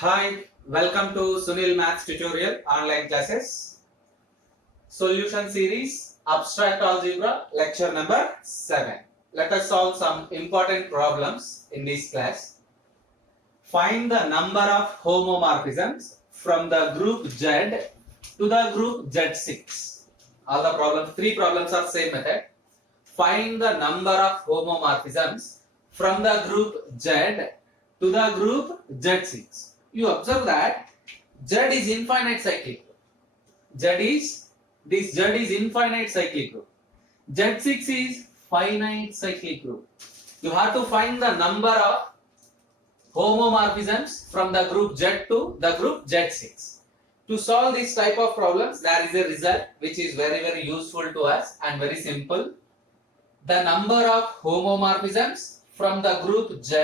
Hi, welcome to Sunil Maths tutorial online classes. Solution series Abstract Algebra lecture number 7. Let us solve some important problems in this class. Find the number of homomorphisms from the group Z to the group Z6. All the problems, three problems are same method. Find the number of homomorphisms from the group Z to the group Z6. You observe that Z is infinite cyclic group. Z is infinite cyclic group. Z6 is finite cyclic group. You have to find the number of homomorphisms from the group Z to the group Z6. To solve this type of problems, there is a result which is very useful to us and very simple. The number of homomorphisms from the group Z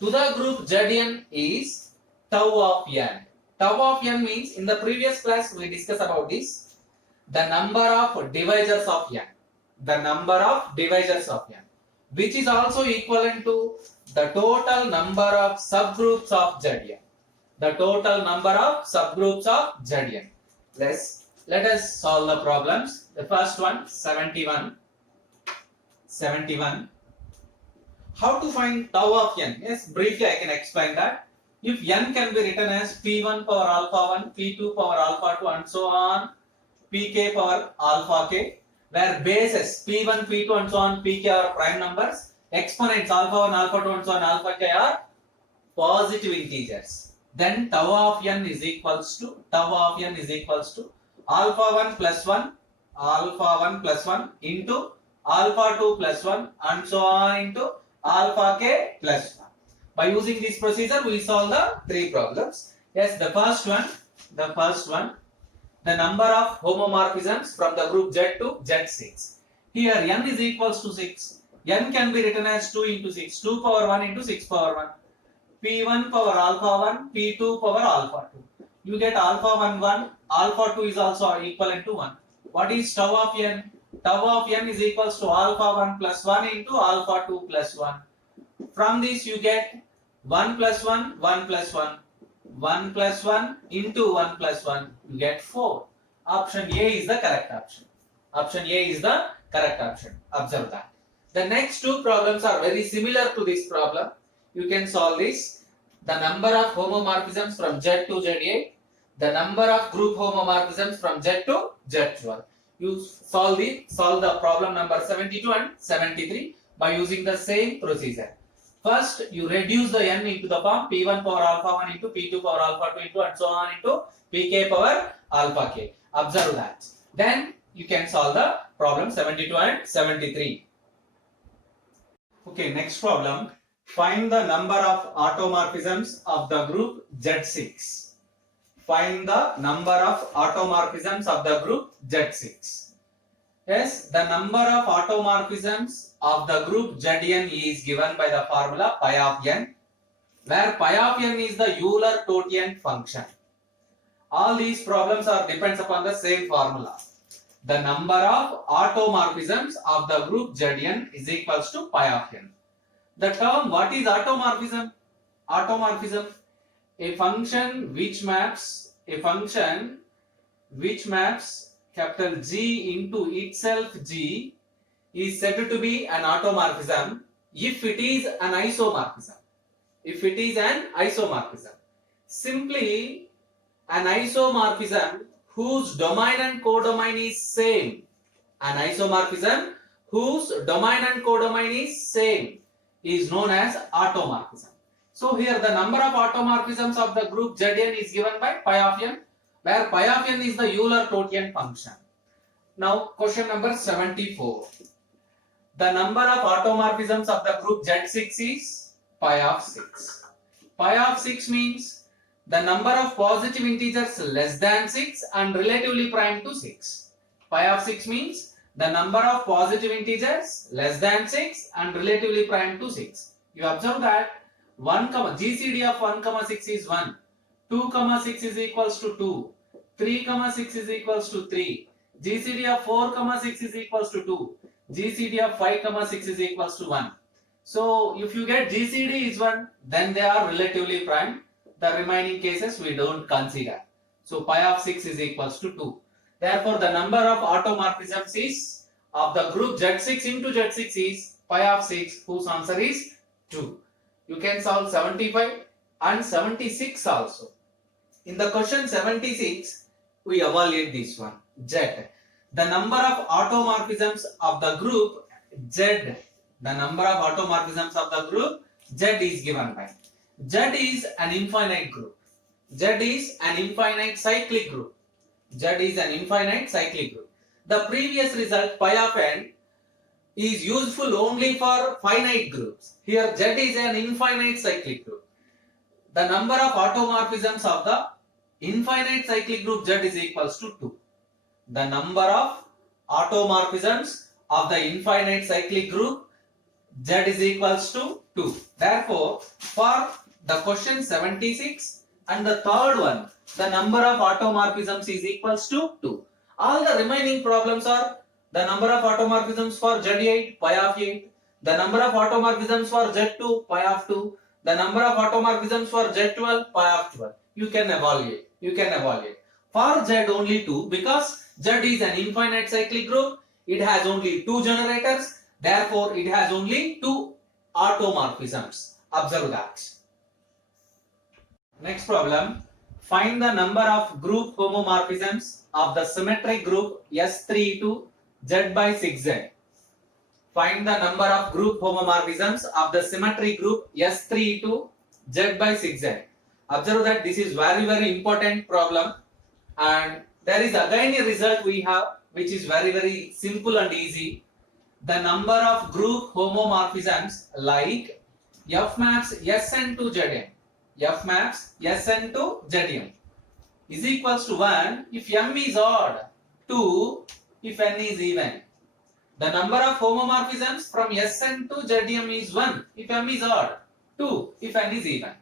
to the group Zn is tau of n. Tau of n means in the previous class we discussed about this. The number of divisors of n. The number of divisors of n, which is also equivalent to the total number of subgroups of Zn. The total number of subgroups of Zn. Let us solve the problems. The first one, 71. How to find tau of n? Yes, briefly I can explain that. If n can be written as p1 power alpha 1, p2 power alpha 2 and so on, pk power alpha k, where bases p1, p2 and so on, pk are prime numbers, exponents alpha 1, alpha 2 and so on, alpha k are positive integers. Then tau of n is equals to alpha 1 plus 1 into alpha 2 plus 1 and so on into alpha k plus 1. By using this procedure, we solve the three problems. Yes, the first one, the number of homomorphisms from the group Z to Z6. Here n is equals to 6. N can be written as 2 into 6, 2 power 1 into 6 power 1. P1 power alpha 1, P2 power alpha 2. You get alpha 1, 1, alpha 2 is also equivalent to 1. What is tau of n? Tau of n is equals to alpha 1 plus 1 into alpha 2 plus 1. From this you get 1 plus 1, 1 plus 1. 1 plus 1 into 1 plus 1, you get 4. Option A is the correct option. Observe that. The next two problems are very similar to this problem. You can solve this. The number of homomorphisms from Z to Z8. The number of group homomorphisms from Z to Z12. You solve the problem number 72 and 73 by using the same procedure. First, you reduce the n into the form p1 power alpha 1 into p2 power alpha 2 into and so on into pk power alpha k. Observe that. Then you can solve the problem 72 and 73. Okay, next problem. Find the number of automorphisms of the group Z6. Find the number of automorphisms of the group Z6. Yes, the number of automorphisms of the group Zn is given by the formula pi of n, where pi of n is the Euler-Totient function. All these problems are depends upon the same formula. The number of automorphisms of the group Zn is equals to pi of n. The term what is automorphism? Automorphism, a function which maps capital G into itself G is said to be an automorphism if it is an isomorphism. Simply an isomorphism whose domain and codomain is same. Is known as automorphism. So here the number of automorphisms of the group Zn is given by pi of n, where pi of n is the Euler-Totient function. Now question number 74. The number of automorphisms of the group Z6 is pi of 6. Pi of 6 means the number of positive integers less than 6 and relatively prime to 6. Pi of 6 means the number of positive integers less than 6 and relatively prime to 6. You observe that GCD of 1, 6 is 1. 2, 6 is equals to 2. 3, 6 is equals to 3. GCD of 4, 6 is equals to 2. GCD of 5, 6 is equals to 1. So if you get GCD is 1, then they are relatively prime. The remaining cases we don't consider. So pi of 6 is equals to 2. Therefore, the number of automorphisms is of the group Z6 into Z6 is pi of 6, whose answer is 2. You can solve 75 and 76 also. In the question 76, we evaluate this one, Z. The number of automorphisms of the group Z, the number of automorphisms of the group Z is given by. Z is an infinite group. Z is an infinite cyclic group. Z is an infinite cyclic group. The previous result, pi of n, is useful only for finite groups. Here Z is an infinite cyclic group. The number of automorphisms of the infinite cyclic group Z is equals to 2. The number of automorphisms of the infinite cyclic group Z is equals to 2. Therefore, for the question 76 and the third one, the number of automorphisms is equals to 2. All the remaining problems are the number of automorphisms for Z8, pi of 8, the number of automorphisms for Z2, pi of 2, the number of automorphisms for Z12, pi of 12. You can evaluate. For Z only 2, because Z is an infinite cyclic group, it has only 2 generators, therefore it has only 2 automorphisms. Observe that. Next problem. Find the number of group homomorphisms of the symmetric group S32 Z by 6Z. Find the number of group homomorphisms of the symmetric group S32 Z by 6Z. Observe that this is very important problem, and there is again a result we have which is very simple and easy. The number of group homomorphisms like F maps Sn to Zn, F maps Sn to Zm is equals to 1 if m is odd, 2 if n is even. The number of homomorphisms from Sn to Zm is 1 if m is odd, 2 if n is even.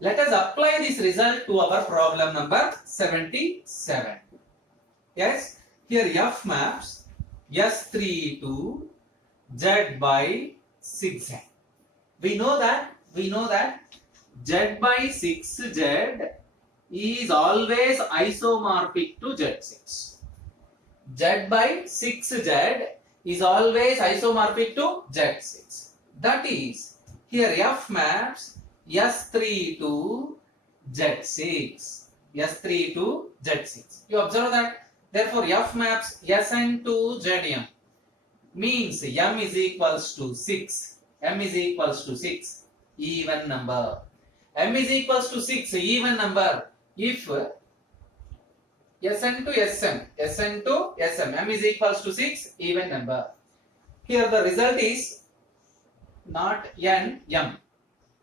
Let us apply this result to our problem number 77. Yes, here F maps S3 to Z by 6Z. We know that Z by 6Z is always isomorphic to Z6. Z by 6Z is always isomorphic to Z6. That is, here F maps S3 to Z6. S3 to Z6. You observe that. Therefore, F maps Sn to Zm means m is equals to 6. M is equals to 6. Even number. M is equals to 6. Even number. If Sn to Sm. Sn to Sm. M is equals to 6. Even number. Here the result is not n, m.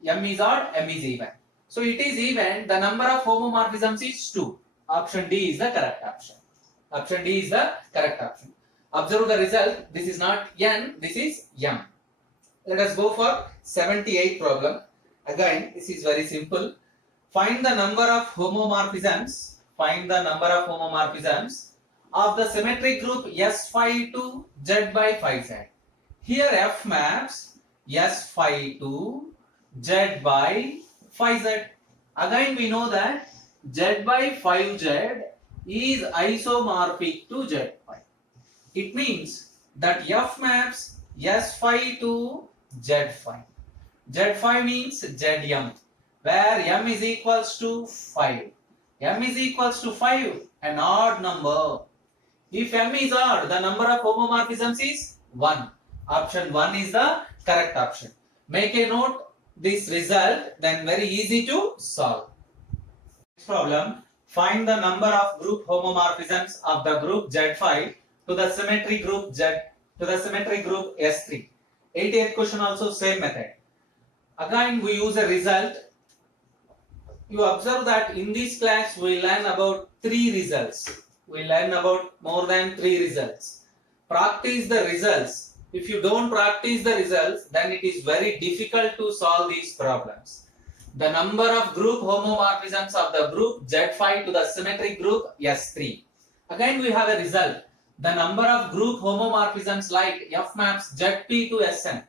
M is odd, m is even. So it is even. The number of homomorphisms is 2. Option D is the correct option. Option D is the correct option. Observe the result. This is not n, this is m. Let us go for 78 problem. Again, this is very simple. Find the number of homomorphisms. Find the number of homomorphisms of the symmetric group S5 to Z by 5Z. Here F maps S5 to Z by 5Z. Again we know that Z by 5Z is isomorphic to Z5. It means that F maps S5 to Z5. Z5 means Zm, where m is equals to 5. M is equals to 5, an odd number. If m is odd, the number of homomorphisms is 1. Option 1 is the correct option. Make a note this result, then very easy to solve. Next problem. Find the number of group homomorphisms of the group Z5 to the symmetric group S3. 88th question also same method. Again we use a result. You observe that in this class we learn about 3 results. We learn about more than 3 results. Practice the results. If you don't practice the results, then it is very difficult to solve these problems. The number of group homomorphisms of the group Z5 to the symmetric group S3. Again we have a result. The number of group homomorphisms like F maps ZP to Sn.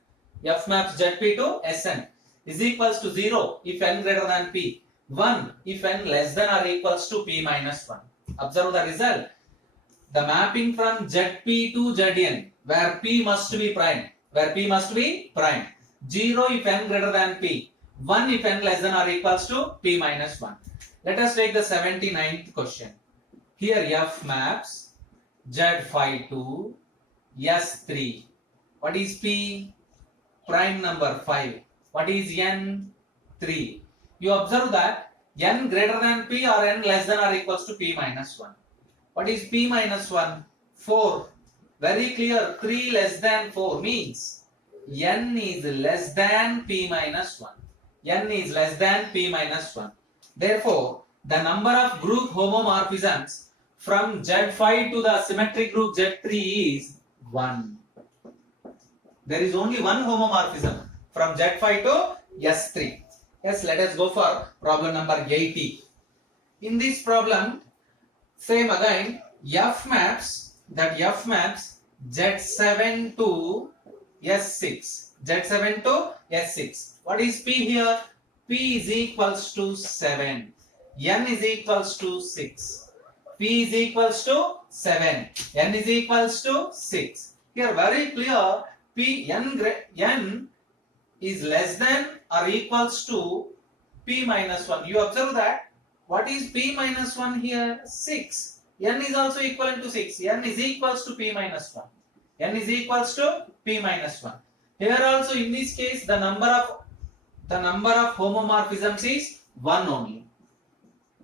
F maps ZP to Sn is equals to 0 if n greater than p. 1 if n less than or equals to p minus 1. Observe the result. The mapping from Zp to Zn, where p must be prime. 0 if n greater than p. 1 if n less than or equals to p minus 1. Let us take the 79th question. Here f maps Z5 to S3. What is p? Prime number 5. What is n? 3. You observe that n greater than p or n less than or equals to p minus 1. What is p minus 1? 4. Very clear. 3 less than 4 means n is less than p minus 1. N is less than p minus 1. Therefore, the number of group homomorphisms from Z5 to the symmetric group Z3 is 1. There is only one homomorphism from Z5 to S3. Yes, let us go for problem number 80. In this problem, same again, f maps Z7 to S6. Z7 to S6. What is p here? P is equals to 7. N is equals to 6. P is equals to 7. N is equals to 6. Here very clear, n is less than or equals to p minus 1. You observe that. What is p minus 1 here? 6. N is also equivalent to 6. N is equals to p minus 1. N is equals to p minus 1. Here also in this case the number of homomorphisms is 1 only.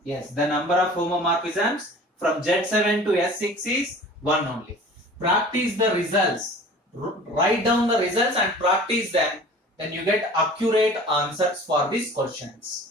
Yes, the number of homomorphisms from Z7 to S6 is 1 only. Practice the results. Write down the results and practice them. Then you get accurate answers for these questions.